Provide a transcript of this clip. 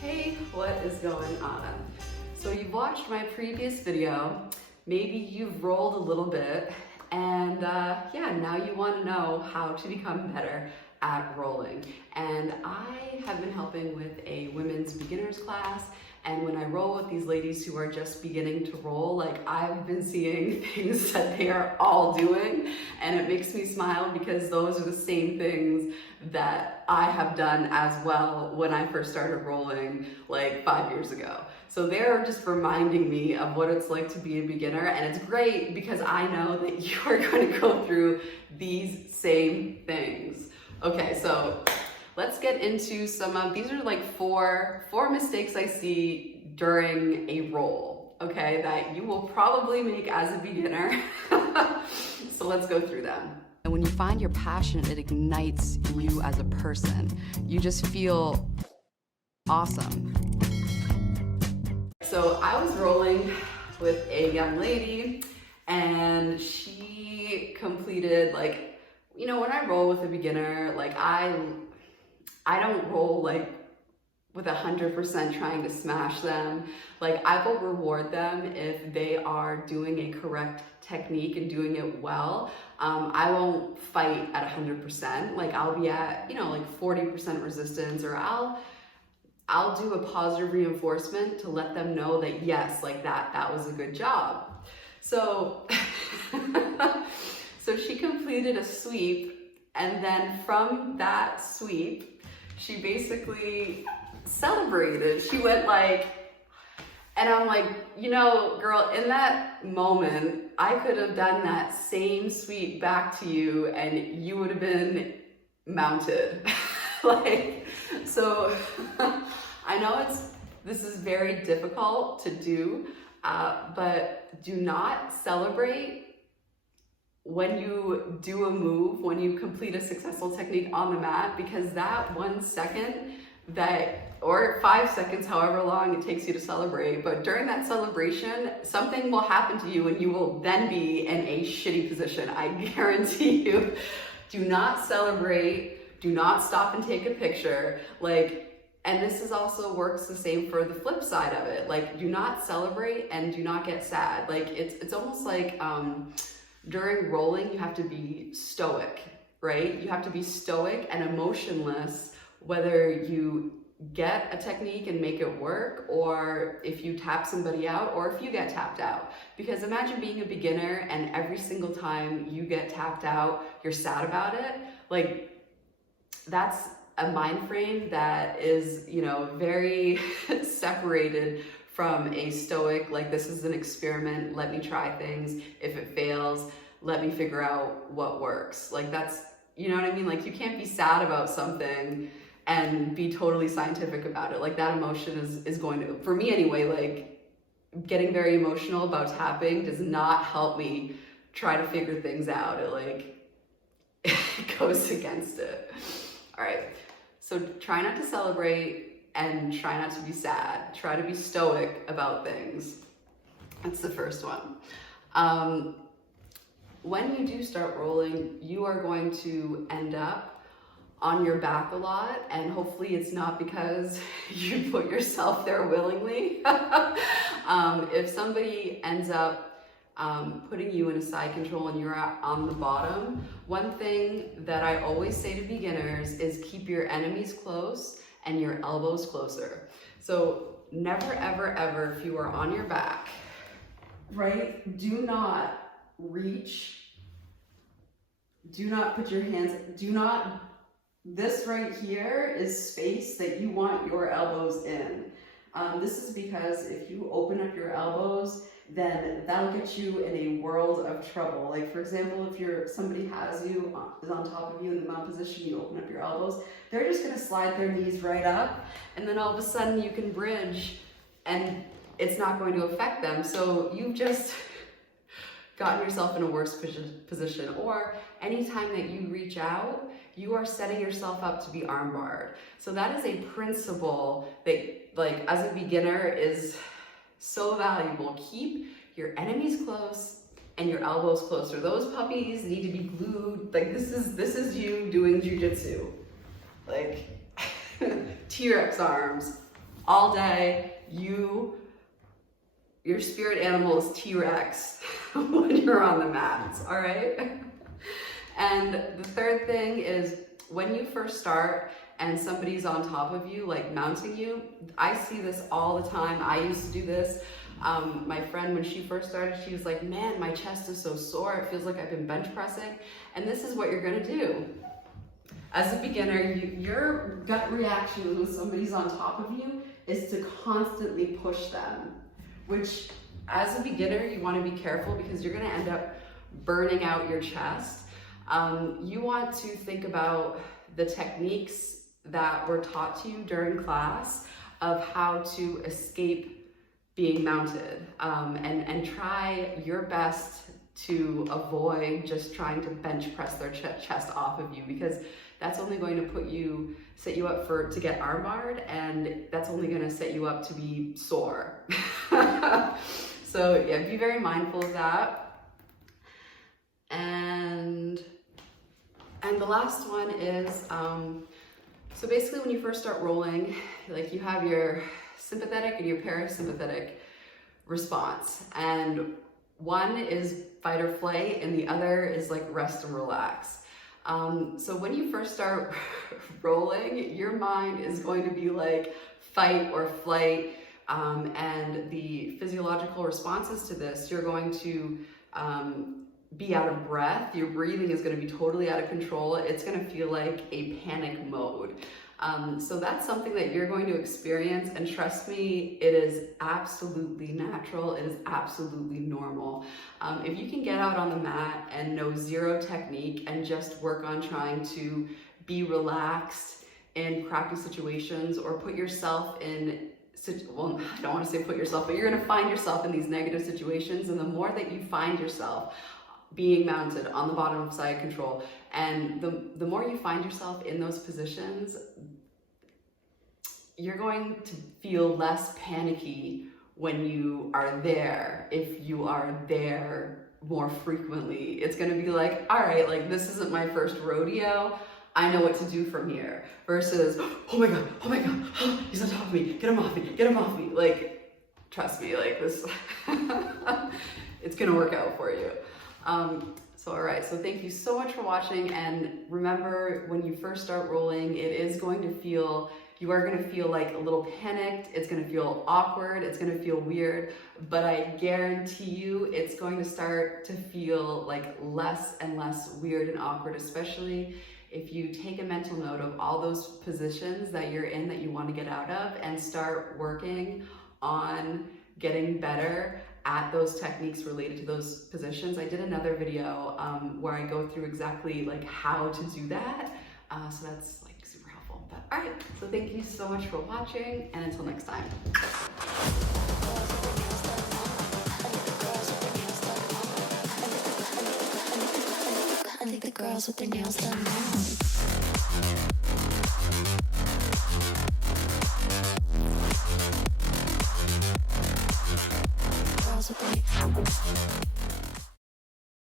Hey, what is going on? So you've watched my previous video, maybe you've rolled a little bit, and yeah, now you want to know how to become better at rolling. And I have been helping with a women's beginners class, and when I roll with these ladies who are just beginning to roll, like I've been seeing things that they are all doing, and it makes me smile because those are the same things that I have done as well when I first started rolling like 5 years ago. So they're just reminding me of what it's like to be a beginner, and it's great because I know that you are going to go through these same things. Okay, so let's get into some of, these are like four mistakes I see during a roll, okay, that you will probably make as a beginner. So let's go through them. And when you find your passion, it ignites you as a person. You just feel awesome. So I was rolling with a young lady, and she completed, like, you know, when I roll with a beginner, like I don't roll like with 100% trying to smash them. Like I will reward them if they are doing a correct technique and doing it well. I won't fight at 100%. Like I'll be at, you know, like 40% resistance, or I'll do a positive reinforcement to let them know that yes, like that was a good job. So, so she completed a sweep, and then from that sweep, she basically celebrated. She went like, and I'm like, you know, girl, in that moment, I could have done that same sweep back to you and you would have been mounted. Like, so I know this is very difficult to do, but do not celebrate when you do a move, when you complete a successful technique on the mat, because that 1 second or 5 seconds, however long it takes you to celebrate, but during that celebration, something will happen to you and you will then be in a shitty position. I guarantee you. Do not celebrate, do not stop and take a picture. Like, and this is also works the same for the flip side of it. Like, do not celebrate and do not get sad. Like, it's almost like, during rolling, you have to be stoic, right? You have to be stoic and emotionless, whether you get a technique and make it work, or if you tap somebody out, or if you get tapped out. Because imagine being a beginner and every single time you get tapped out, you're sad about it. Like, that's a mind frame that is, you know, very separated from a stoic, like, this is an experiment, let me try things. If it fails, let me figure out what works. Like, that's, you know what I mean? Like, you can't be sad about something and be totally scientific about it. Like, that emotion is going to, for me anyway, like, getting very emotional about tapping does not help me try to figure things out. It like, it goes against it. All right, so try not to celebrate and try not to be sad. Try to be stoic about things. That's the first one. When you do start rolling, you are going to end up on your back a lot, and hopefully it's not because you put yourself there willingly. If somebody ends up putting you in a side control and you're on the bottom, one thing that I always say to beginners is keep your enemies close and your elbows closer. So never, ever, ever, if you are on your back, right, do not reach, do not put your hands, this right here is space that you want your elbows in. This is because if you open up your elbows, then that'll get you in a world of trouble. Like, for example, if somebody has you, is on top of you in the mount position, you open up your elbows, they're just gonna slide their knees right up, and then all of a sudden you can bridge and it's not going to affect them. So you've just gotten yourself in a worse position. Or anytime that you reach out, you are setting yourself up to be armbarred. So that is a principle that, like, as a beginner is so valuable. Keep your enemies close and your elbows closer. Those puppies need to be glued. Like, this is you doing jiu-jitsu. Like, T-Rex arms. all day. Your spirit animal is T-Rex when you're on the mats, all right? And the third thing is when you first start and somebody's on top of you, like mounting you, I see this all the time. I used to do this. My friend, when she first started, she was like, man, my chest is so sore. It feels like I've been bench pressing. And this is what you're gonna do. As a beginner, your gut reaction when somebody's on top of you is to constantly push them, which as a beginner, you wanna be careful because you're gonna end up burning out your chest. You want to think about the techniques that were taught to you during class of how to escape being mounted, and try your best to avoid just trying to bench press their chest off of you, because that's only going to set you up to get armbarred, and that's only going to set you up to be sore. So yeah, be very mindful of that. And the last one is, so basically when you first start rolling, like you have your sympathetic and your parasympathetic response. And one is fight or flight and the other is like rest and relax. So when you first start rolling, your mind is going to be like fight or flight. And the physiological responses to this, you're going to be out of breath. Your breathing is going to be totally out of control. It's going to feel like a panic mode. So that's something that you're going to experience, and trust me, it is absolutely natural. It is absolutely normal. If you can get out on the mat and know zero technique and just work on trying to be relaxed in crappy situations, or put yourself in, well, I don't want to say put yourself, but you're going to find yourself in these negative situations, and the more that you find yourself being mounted on the bottom of side control, and the more you find yourself in those positions, you're going to feel less panicky when you are there. If you are there more frequently, it's going to be like, all right, like this isn't my first rodeo. I know what to do from here, versus, oh my God, he's on top of me, get him off me. Like, trust me, like this, it's going to work out for you. So all right, so thank you so much for watching, and remember, when you first start rolling, you are going to feel like a little panicked, it's going to feel awkward, it's going to feel weird, but I guarantee you it's going to start to feel like less and less weird and awkward, especially if you take a mental note of all those positions that you're in that you want to get out of, and start working on getting better at those techniques related to those positions. I did another video where I go through exactly like how to do that. So that's like super helpful. But all right, so thank you so much for watching, and until next time. I think the girls with their nails done now.